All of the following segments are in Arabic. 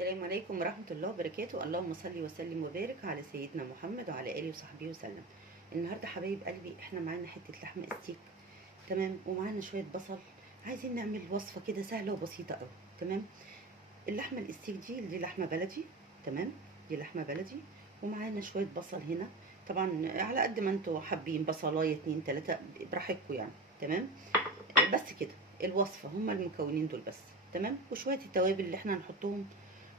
السلام عليكم ورحمة الله وبركاته. اللهم صل وسلم وبارك على سيدنا محمد وعلى آله وصحبه وسلم. النهاردة حبايب قلبي احنا معانا حتة لحمة استيك، تمام، ومعانا شوية بصل. عايزين نعمل وصفة كده سهلة وبسيطة قوي. تمام، اللحمة الاستيك دي لحمة بلدي، تمام، دي لحمة بلدي، ومعانا شوية بصل هنا. طبعا على قد ما انتوا حابين، بصلاية 2 3 براحتكم يعني. تمام، بس كده الوصفة هما المكونين دول بس. تمام، وشوية التوابل اللي احنا هنحطهم،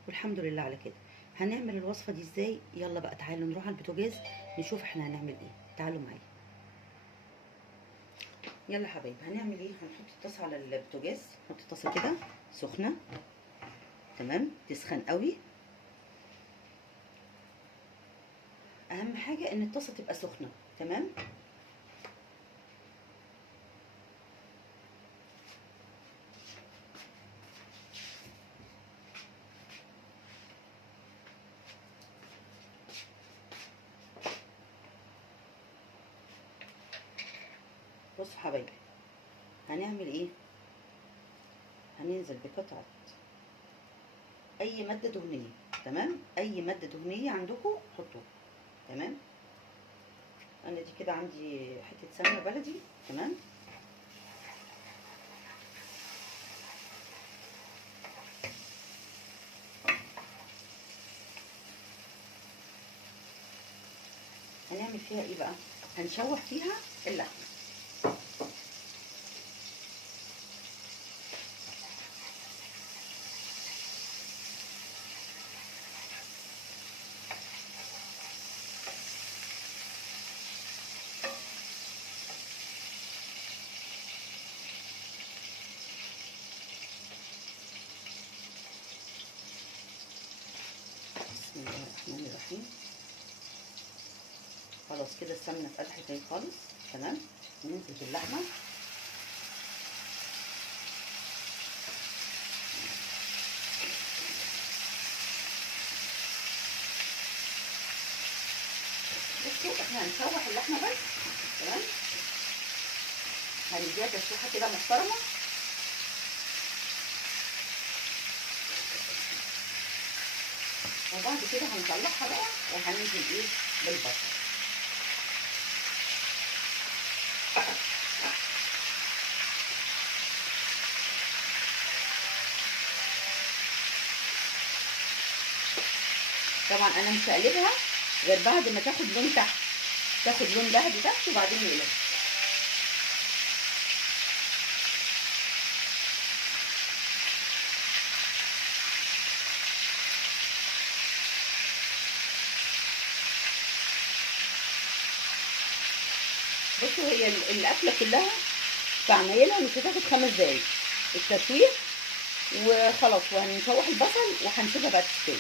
والحمد لله على كده. هنعمل الوصفة دي ازاي؟ يلا بقى تعالوا نروح على البوتاجاز نشوف احنا هنعمل ايه. تعالوا معايا. يلا حبايبي، هنعمل ايه؟ هنحط الطاسة على البوتاجاز. نحط الطاسة كده سخنة، تمام، تسخن قوي. اهم حاجة ان الطاسة تبقى سخنة. تمام، بصوا حبايبي، هنعمل ايه؟ هننزل بقطعة اي مادة دهنية. تمام، اي مادة دهنية عندكم حطوها. تمام، انا دي كده عندي حتة سمنة بلدي. تمام، هنعمل فيها ايه بقى؟ هنشوح فيها اللحمة. بسم الله الرحمن الرحيم. خلاص كده السمنه اتقدحت اهي خالص. تمام، ننزل باللحمه. بصوا احنا هنشوح اللحمه بس. تمام، هنديها تشويحه كده محترمه. وبعد كده هنطلعها بقى وهننزل ايه؟ بالبصل. طبعا انا مش هقلبها غير بعد ما تاخد لون تحت، تاخد لون ذهبي تحت، وبعدين نقلبها. بصوا هي الاكله كلها في عمايلها مش هتاخد 5 دقايق التشويح وخلاص، وهنشوح البصل وهنسيبها بقى تستوي.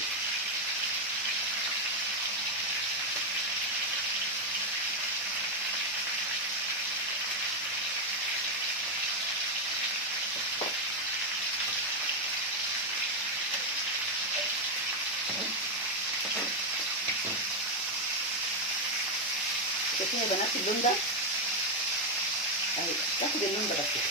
شايفين يا بنات اللون ده اهي؟ تاخد اللون ده بس كده.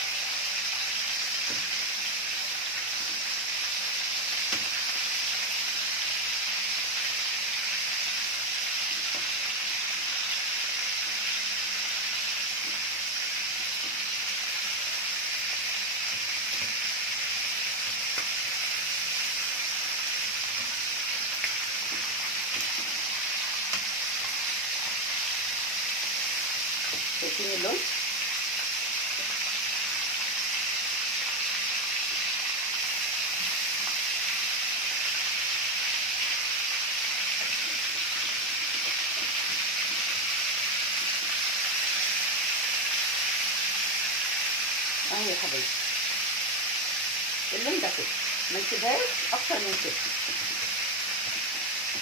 شايفين اللون؟ اهو يا حبايبي اللون ده كده، ما نسيبهاش اكتر من كده.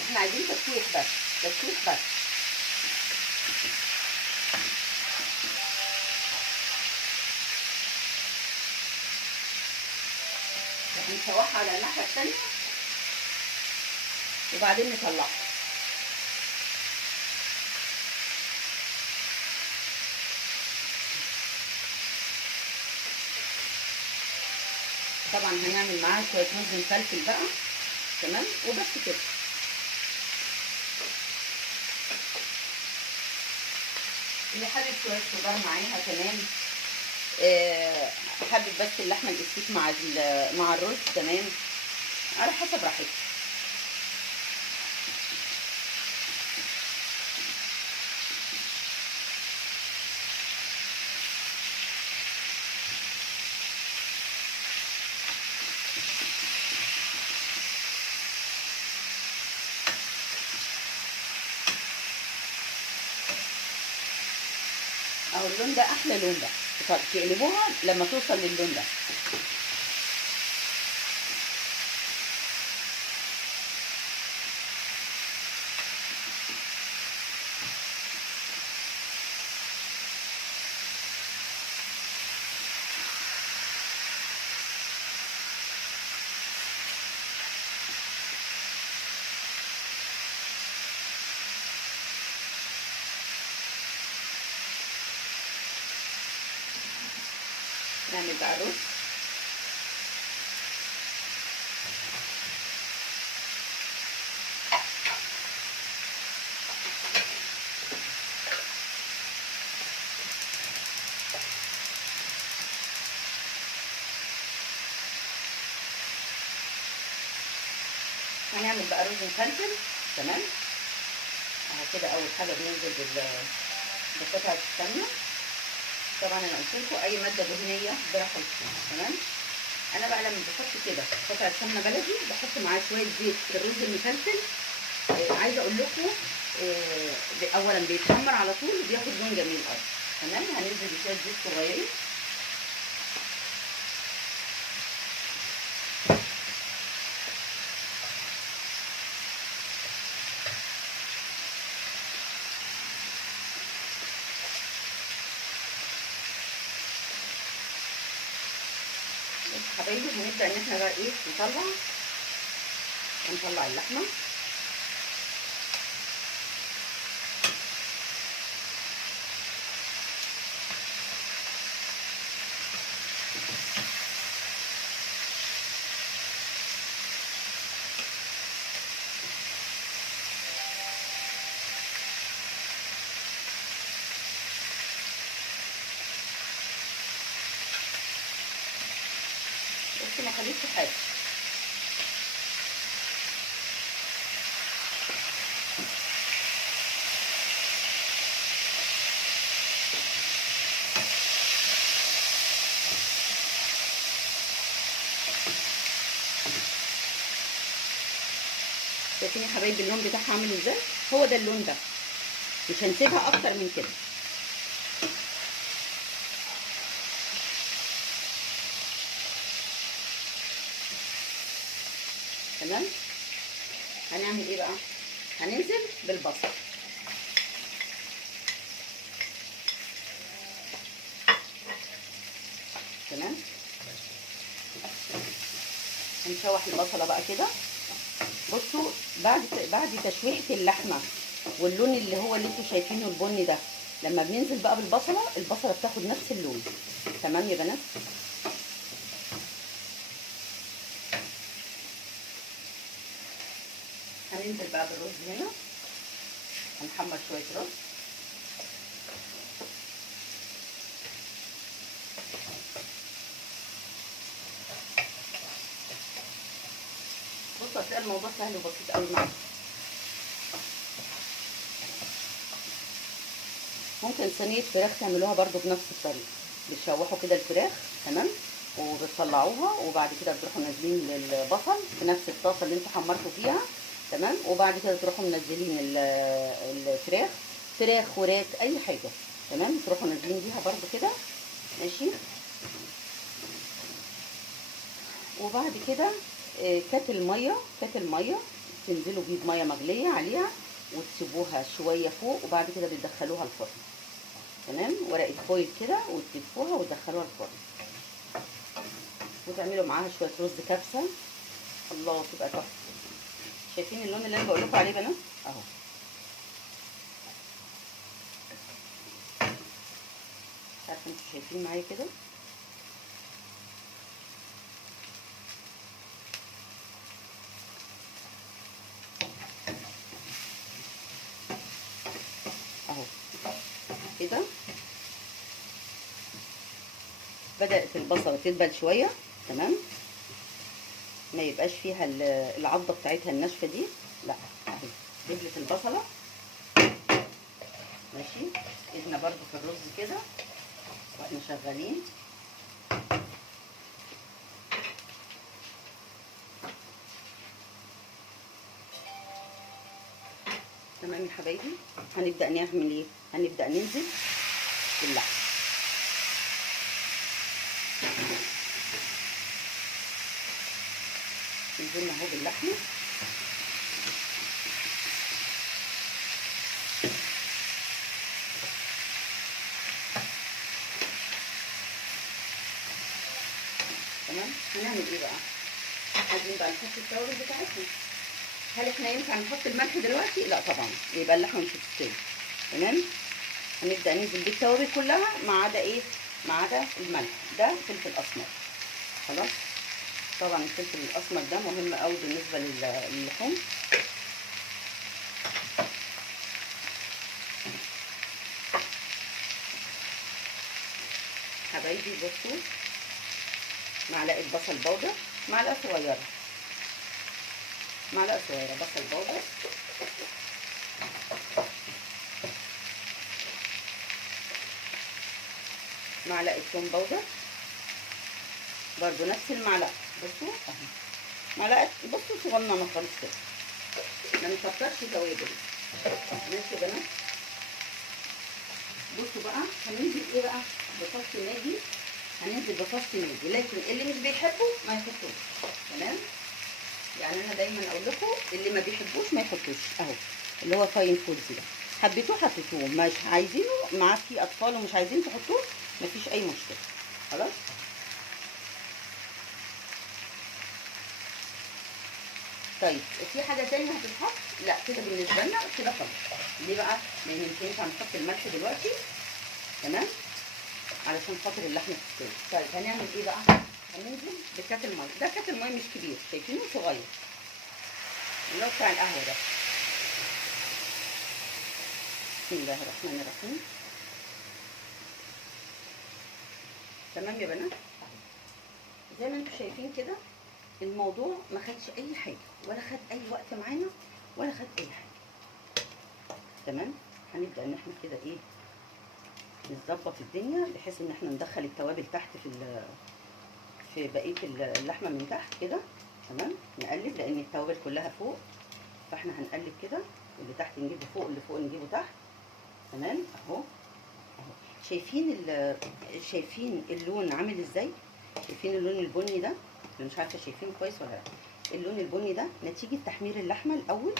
احنا عايزين تشويح بس، تشويح بس. هنشوحها على الناحيه الثانيه وبعدين نطلعها. طبعا هنعمل معاها شويه رز مفلفل بقى. تمام. وبس كده. اللي حابب شويه خضار معاها تمام. حابب بس اللحمه الستيك مع الرز تمام، على حسب راحتك. اهو اللون ده احلى لون ده، تقلبوها لما توصل للون ده. نعمل بقى الرز. هنعمل بقى رز مفلفل تمام. اهو كده اول حاجه بننزل بقطعه السمنه. طبعا انا قلت لكم اي ماده دهنيه براحتكم تمام. انا بقى لما بحط كده قطعه سمنه بلدي بحط معاه شويه زيت في الرز المفلفل. عايزه اقول لكم اولا بيتحمر على طول وبياخد لون جميل قوي تمام. هننزل بشويه زيت صغيرين. حبايبي هنبدا ان احنا بقى ايه نطلع اللحمه. بس ما خليتش حاجه. شايفين يا حبايبي اللون بتاعها عامل ازاي؟ هو ده اللون ده، مش هنسيبها اكتر من كده. تمام. هنعمل ايه بقى؟ هننزل بالبصل تمام. هنشوح البصله بقى كده. بصوا بعد تشويحه اللحمه واللون اللي انتوا شايفينه البني ده، لما بننزل بقى بالبصله البصله بتاخد نفس اللون. تمام يا بنات. هننزل بقى بالرز هنا. هنحمر شويه رز. بصوا هتلاقي الموضوع سهل وبسيط قوي معاكم. ممكن صينيه فراخ تعملوها برده بنفس الطريقه. بتشوحوا كده الفراخ تمام وبتطلعوها، وبعد كده بتروحوا نازلين بالبصل في نفس الطاسه اللي انتوا حمرتوا فيها تمام. وبعد كده تروحوا منزلين الفراخ، فراخ وراك اي حاجه تمام، تروحوا نازلين بيها برده كده ماشي. وبعد كده كاتل ميه تنزلوا بيه بميه مغليه عليها وتسيبوها شويه فوق، وبعد كده بتدخلوها الفرن تمام. ورقه فويل كده وتلفوها وتدخلوها الفرن، وتعملوا معاها شويه رز كبسه. الله تبقى تحفه. شايفين اللون اللي انا بقول لكم عليه بنات اهو. عارفه انتوا شايفين معايا كده؟ كده بدأت البصلة تدبل شوية، تمام، ما يبقاش فيها العضة بتاعتها الناشفة دي، لا اهي دبلت البصلة. ماشي، ايدنا برضو في الرز كده واحنا شغالين. تمام يا حبايبي، هنبدأ نعمل ايه؟ هنبدأ ننزل باللحم. نزلنا اهو باللحمه. تمام، هنعمل ايه بقى؟ عايزين بقى نحط التوابل بتاعتنا. هل احنا ينفع نحط الملح دلوقتي؟ لا طبعا، يبقى اللحمه مش هتستوي. تمام، هنبدا ننزل بالتوابل كلها ما عدا ايه؟ ما عدا الملح. ده فلفل اسمر. خلاص، طبعا الفلفل الاسمر ده مهم قوي بالنسبه للحوم. حبايبي بصوا، معلقه بصل بودر، معلقه صغيره، معلقه صغيره بصل بودر، معلقه ثوم بودر برضو نفس المعلقه. بصوا اهي معلقه، بصوا صغننه خالص كده، ما نكترش توابل. ماشي يا بنات. بصوا بقى هننزل ايه بقى؟ بفص النادي. هننزل بفص النادي، لكن اللي مش بيحبه ما يحطوش. تمام، يعني انا دايما اقول لكم اللي ما بيحبوش ما يحطوش. اهو اللي هو فاين فودز ده، حبيتوه حطيتوه، مش عايزينه معاه في اطفال ومش عايزين تحطوه، مفيش اي مشكله. خلاص. طيب في حاجه تانية هتتحط؟ لا كده بالنسبه لنا كده خلاص. ليه بقى؟ لان مش هينفع نحط الملح دلوقتي. تمام، علشان خاطر اللحمه تستوي. طيب هنعمل ايه بقى؟ هننزل بكات الميه. ده كات الميه مش كبير، شايفينه صغير، اللي هو بتاع القهوه ده. بسم الله الرحمن الرحيم. تمام يا بنات، زي ما انتم شايفين كده الموضوع ما خدش اي حاجه، ولا خد اي وقت معانا، ولا خد اي حاجه. تمام، هنبدا ان احنا كده ايه، نظبط الدنيا بحيث ان احنا ندخل التوابل تحت في بقيه اللحمه من تحت كده. تمام، نقلب لان التوابل كلها فوق، فاحنا هنقلب كده، اللي تحت نجيبه فوق، اللي فوق نجيبه تحت. تمام اهو. اهو شايفين اللون عامل ازاي؟ شايفين اللون البني ده؟ انا مش عارفه شايفينه كويس ولا لا. اللون البني ده نتيجه تحمير اللحمه الاول.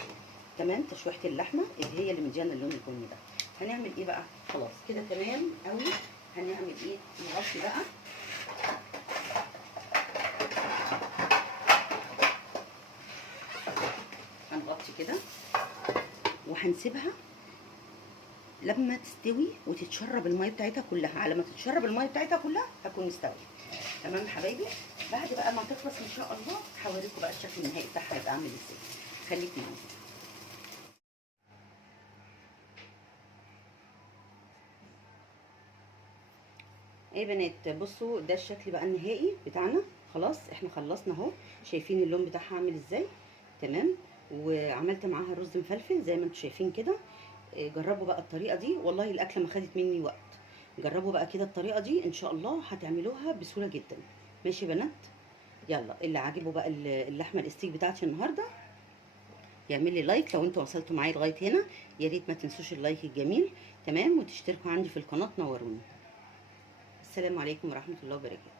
تمام، تشويحه اللحمه اللي هي اللي مديانا اللون البني ده. هنعمل ايه بقى؟ خلاص كده تمام قوي. هنعمل ايه؟ نغطي بقى. هنغطي كده وهنسيبها لما تستوي وتتشرب الميه بتاعتها كلها. على ما تتشرب الميه بتاعتها كلها هكون مستوي. تمام يا حبايبي، بعد بقى ما تخلص ان شاء الله هوريكم بقى الشكل النهائي بتاعها هيبقى عامل ازاي. خليكم معايا. ايه يا بنات، بصوا ده الشكل بقى النهائي بتاعنا. خلاص احنا خلصنا اهو. شايفين اللون بتاعها عامل ازاي؟ تمام، وعملت معاها رز مفلفل زي ما انتم شايفين كده. جربوا بقى الطريقه دي، والله الاكله ما خدت مني وقت. جربوا بقى كده الطريقه دي، ان شاء الله هتعملوها بسهوله جدا. ماشي يا بنات، يلا اللي عاجبه بقى اللحمه الاستيك بتاعتي النهارده يعمل لي لايك. لو انتوا وصلتوا معايا لغايه هنا يا ريت ما تنسوش اللايك الجميل. تمام، وتشتركوا عندي في القناه، تنوروني. السلام عليكم ورحمه الله وبركاته.